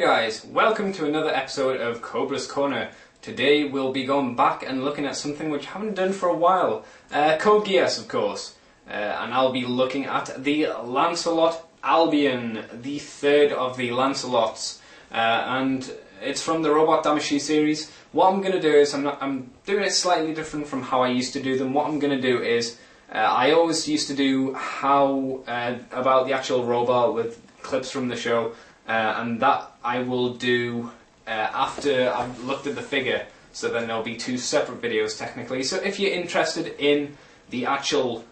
Hey guys, welcome to another episode of Cobra's Corner. Today we'll be going back and looking at something which I haven't done for a while. Code Geass, of course. And I'll be looking at the Lancelot Albion, the third of the Lancelots. And it's from the Robot Damacy series. What I'm going to do is, I'm doing it slightly different from how I used to do them. What I'm going to do is, I always used to do about the actual robot with clips from the show. And that I will do after I've looked at the figure, so then there'll be two separate videos technically. So if you're interested in the actual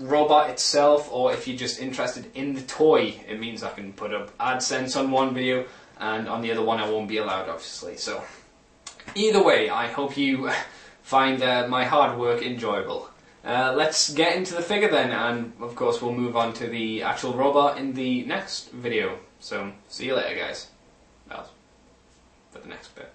robot itself, or if you're just interested in the toy, it means I can put up AdSense on one video, and on the other one I won't be allowed, obviously. So either way, I hope you find my hard work enjoyable. Let's get into the figure then, and of course we'll move on to the actual robot in the next video. So, see you later guys. Well, for the next bit.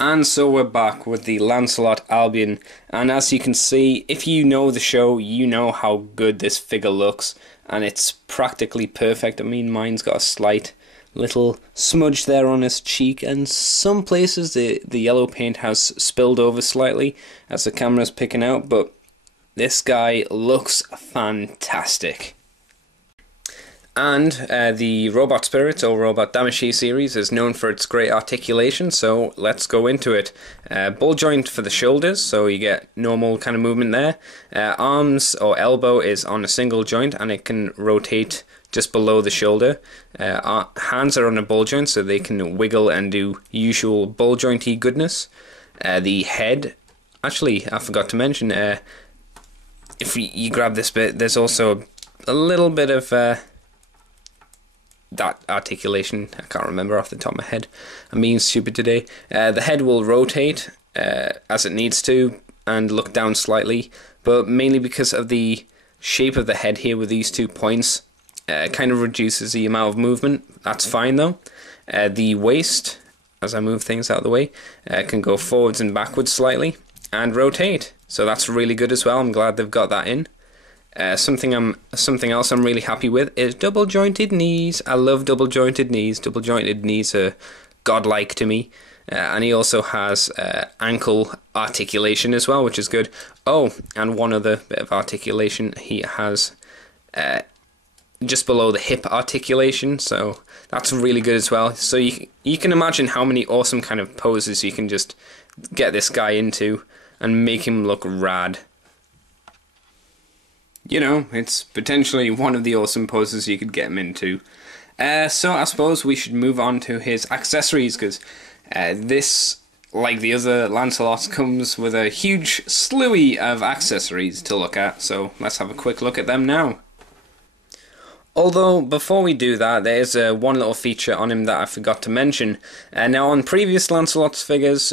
And so we're back with the Lancelot Albion, and as you can see, if you know the show, you know how good this figure looks, and it's practically perfect. I mean, mine's got a slight little smudge there on his cheek, and some places the yellow paint has spilled over slightly as the camera's picking out, but this guy looks fantastic. And the Robot Spirits, or Robot Damacy series, is known for its great articulation, so let's go into it. Ball joint for the shoulders, so you get normal kind of movement there. Arms or elbow is on a single joint, and it can rotate just below the shoulder. Hands are on a ball joint, so they can wiggle and do usual ball jointy goodness. The head, actually, I forgot to mention, if you grab this bit, there's also a little bit of that articulation. I can't remember off the top of my head. I'm being stupid today. The head will rotate as it needs to and look down slightly, but mainly because of the shape of the head here with these 2 points, kind of reduces the amount of movement. That's fine though. The waist, as I move things out of the way, can go forwards and backwards slightly and rotate. So that's really good as well. I'm glad they've got that in. Something else I'm really happy with is double jointed knees. I love double jointed knees. Double jointed knees are godlike to me. And he also has ankle articulation as well, which is good. Oh, and one other bit of articulation. He has just below the hip articulation, so that's really good as well. So you can imagine how many awesome kind of poses you can just get this guy into and make him look rad. You know, it's potentially one of the awesome poses you could get him into. So I suppose we should move on to his accessories, because this, like the other Lancelots, comes with a huge slew of accessories to look at, so let's have a quick look at them now. Although, before we do that, there's one little feature on him that I forgot to mention. Now, on previous Lancelot's figures,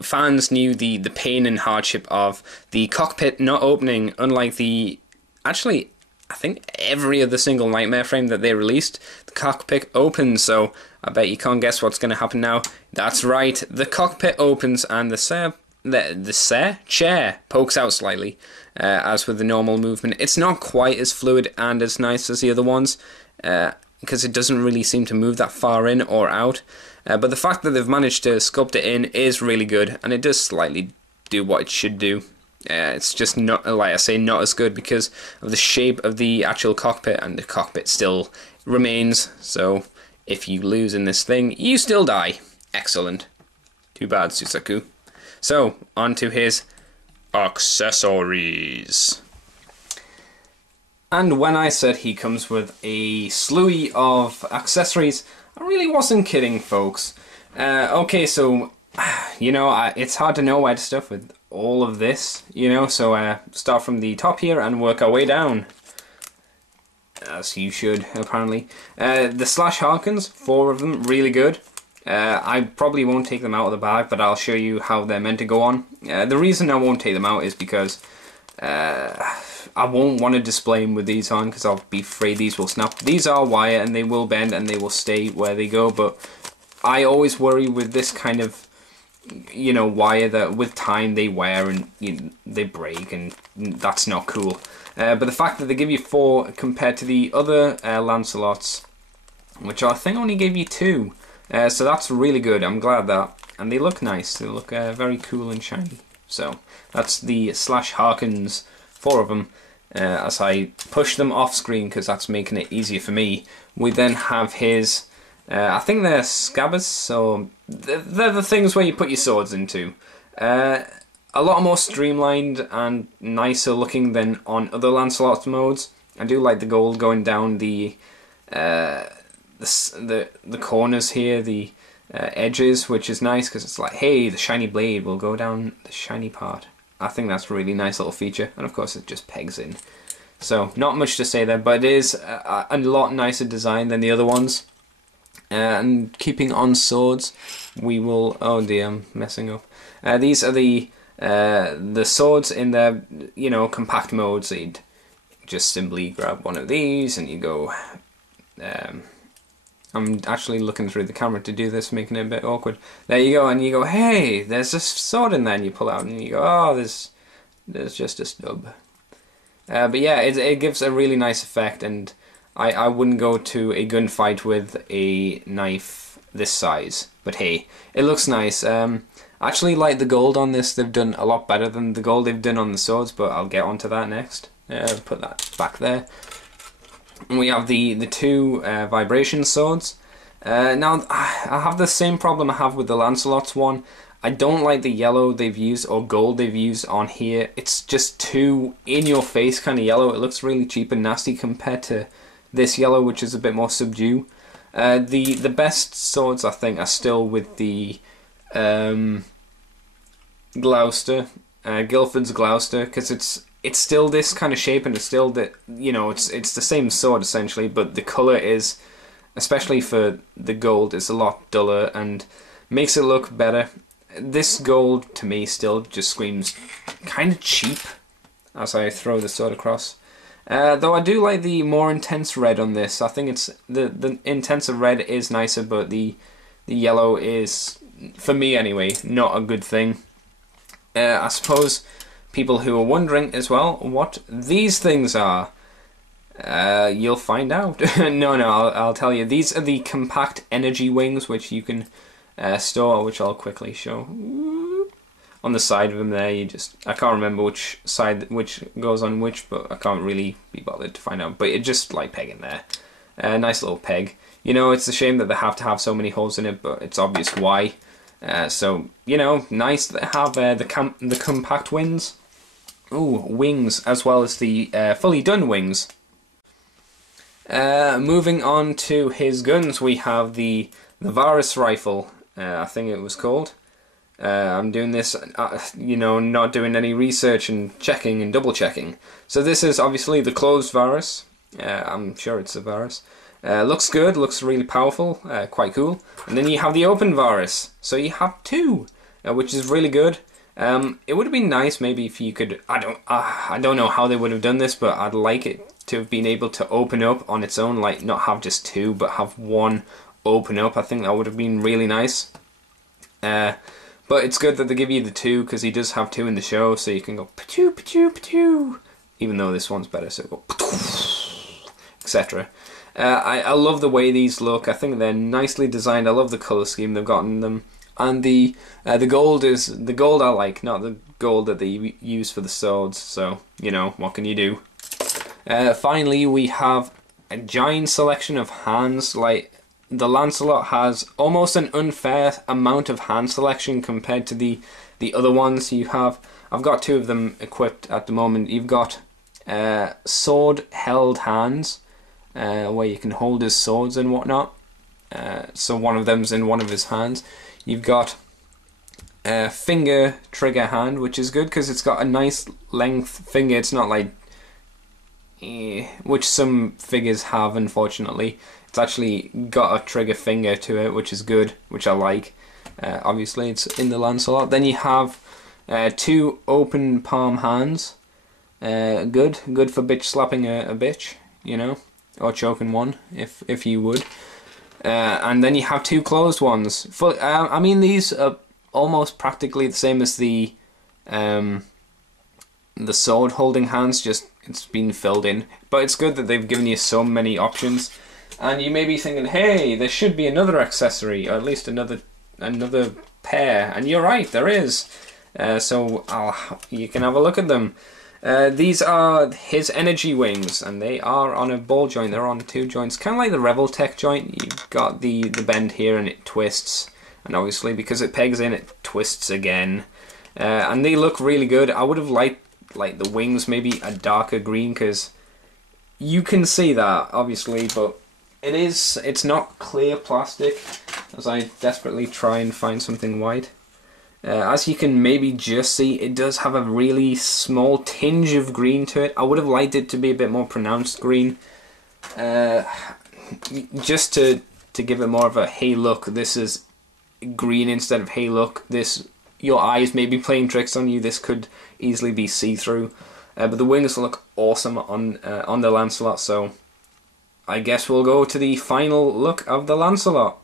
fans knew the pain and hardship of the cockpit not opening, unlike the... Actually, I think every other single Nightmare frame that they released, the cockpit opens, so I bet you can't guess what's going to happen now. That's right, the cockpit opens and the chair pokes out slightly, as with the normal movement. It's not quite as fluid and as nice as the other ones, because it doesn't really seem to move that far in or out. But the fact that they've managed to sculpt it in is really good, and it does slightly do what it should do. It's just not, like I say, not as good because of the shape of the actual cockpit, and the cockpit still remains, so if you lose in this thing, you still die. Excellent. Too bad, Susaku. So, on to his accessories. And when I said he comes with a slew of accessories, I really wasn't kidding, folks. Okay, so, you know, it's hard to know where to stuff with all of this, you know, so start from the top here and work our way down. As you should, apparently. The Slash Harkins, 4 of them, really good. I probably won't take them out of the bag, but I'll show you how they're meant to go on. The reason I won't take them out is because I won't want to display them with these on because I'll be afraid these will snap. These are wire and they will bend and they will stay where they go, but I always worry with this kind of, you know, wire that with time they wear and they break, and that's not cool. But the fact that they give you 4 compared to the other Lancelots, which I think only gave you 2, so that's really good. I'm glad that, and they look nice. They look very cool and shiny. So that's the Slash Harkins, 4 of them. As I push them off screen because that's making it easier for me. We then have his, I think they're scabbards, so they're the things where you put your swords into. A lot more streamlined and nicer looking than on other Lancelot modes. I do like the gold going down the corners here, the edges, which is nice because it's like, hey, the shiny blade will go down the shiny part. I think that's a really nice little feature, and of course it just pegs in. So not much to say there, but it is a lot nicer design than the other ones. And keeping on swords, we will, oh dear, I'm messing up. These are the swords in their, you know, compact mode. So you'd just simply grab one of these and you go. I'm actually looking through the camera to do this, making it a bit awkward. There you go, and you go, hey, there's a sword in there, and you pull out, and you go, oh, there's just a stub. But yeah, it gives a really nice effect, and I wouldn't go to a gunfight with a knife this size. But hey, it looks nice. I actually like the gold on this. They've done a lot better than the gold they've done on the swords, but I'll get onto that next. Put that back there. And we have the 2 vibration swords. Now, I have the same problem I have with the Lancelot's one. I don't like the yellow they've used, or gold they've used on here. It's just too in-your-face kind of yellow. It looks really cheap and nasty compared to this yellow, which is a bit more subdued. The best swords, I think, are still with the Gloucester, Guildford's Gloucester, because it's still this kind of shape, and it's still the, you know, it's the same sword essentially, but the colour is, especially for the gold, is a lot duller and makes it look better. This gold to me still just screams kind of cheap as I throw the sword across. Though I do like the more intense red on this. I think it's the intenser red is nicer, but the yellow is, for me anyway, not a good thing. I suppose people who are wondering as well what these things are, you'll find out. no, I'll tell you. These are the compact energy wings, which you can store, which I'll quickly show. On the side of them there, I can't remember which side, which goes on which, but I can't really be bothered to find out. But it just like pegging there. Nice little peg. You know, it's a shame that they have to have so many holes in it, but it's obvious why. So, you know, nice to have the compact wings. Ooh, wings, as well as the fully done wings. Moving on to his guns, we have the Varus rifle, I think it was called. I'm doing this, you know, not doing any research and checking and double checking. So this is obviously the closed Varus. I'm sure it's a Varus. Looks good, looks really powerful, quite cool. And then you have the open Varus. So you have 2, which is really good. It would have been nice maybe if you could, I don't know how they would have done this, but I'd like it to have been able to open up on its own, like not have just 2, but have 1 open up. I think that would have been really nice. But it's good that they give you the 2, because he does have 2 in the show, so you can go pa-choo, pa-choo, pa-choo, even though this one's better, so go etc. I love the way these look. I think they're nicely designed. I love the colour scheme they've got in them. And the gold is the gold I like, not the gold that they use for the swords. So, you know, what can you do? Finally, we have a giant selection of hands. Like, the Lancelot has almost an unfair amount of hand selection compared to the other ones you have. I've got 2 of them equipped at the moment. You've got sword-held hands, where you can hold his swords and whatnot. So one of them's in one of his hands. You've got a finger trigger hand, which is good because it's got a nice length finger. It's not like, which some figures have, unfortunately. It's actually got a trigger finger to it, which is good, which I like. Obviously, it's in the Lancelot. Then you have 2 open palm hands, Good for bitch slapping a bitch, you know, or choking one if you would. And then you have two closed ones. I mean, these are almost practically the same as the sword holding hands, just it's been filled in. But it's good that they've given you so many options. And you may be thinking, hey, there should be another accessory, or at least another pair. And you're right, there is. So you can have a look at them. These are his energy wings, and they are on a ball joint. They're on two joints, kind of like the Revoltech joint. You've got the bend here, and it twists. And obviously, because it pegs in, it twists again. And they look really good. I would have liked the wings maybe a darker green, because you can see that obviously, but it's not clear plastic, as I desperately try and find something white. As you can maybe just see, it does have a really small tinge of green to it. I would have liked it to be a bit more pronounced green, just to give it more of a hey look, this is green instead of hey look, this, your eyes may be playing tricks on you, this could easily be see-through. But the wings look awesome on the Lancelot, so I guess we'll go to the final look of the Lancelot.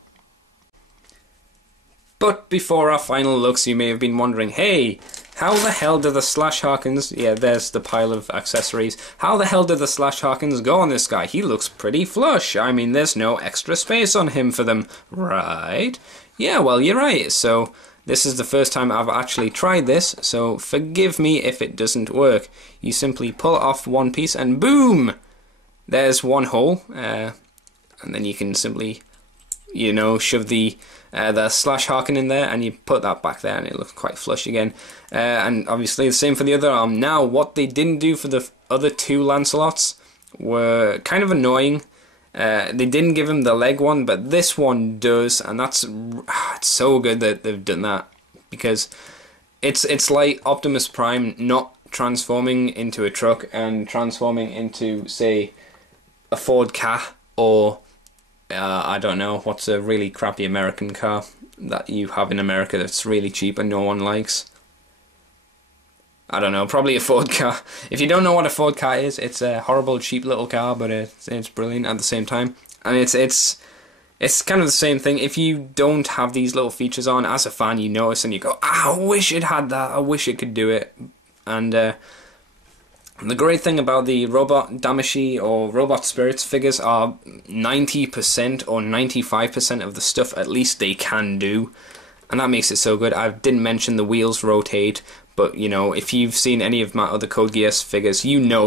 But before our final looks, you may have been wondering, hey, how the hell do the Slash Harkins, yeah, there's the pile of accessories, how the hell did the Slash Harkins go on this guy? He looks pretty flush. I mean, there's no extra space on him for them, right? Yeah, well, you're right. So this is the first time I've actually tried this, so forgive me if it doesn't work. You simply pull off one piece and boom! There's one hole, and then you can simply, you know, shove the Slash Harkin in there, and you put that back there, and it looks quite flush again. And obviously the same for the other arm. Now, what they didn't do for the other two Lancelots were kind of annoying. They didn't give him the leg one, but this one does, and it's so good that they've done that, because it's like Optimus Prime not transforming into a truck and transforming into, say, a Ford Ka, or I don't know, what's a really crappy American car that you have in America that's really cheap and no one likes. I don't know, probably a Ford car. If you don't know what a Ford car is, it's a horrible, cheap little car, but it's brilliant at the same time. And it's kind of the same thing. If you don't have these little features on, as a fan, you notice and you go, I wish it had that, I wish it could do it. And the great thing about the Robot Damashi or Robot Spirits figures are 90% or 95% of the stuff at least they can do. And that makes it so good. I didn't mention the wheels rotate, but you know, if you've seen any of my other Code Geass figures, you know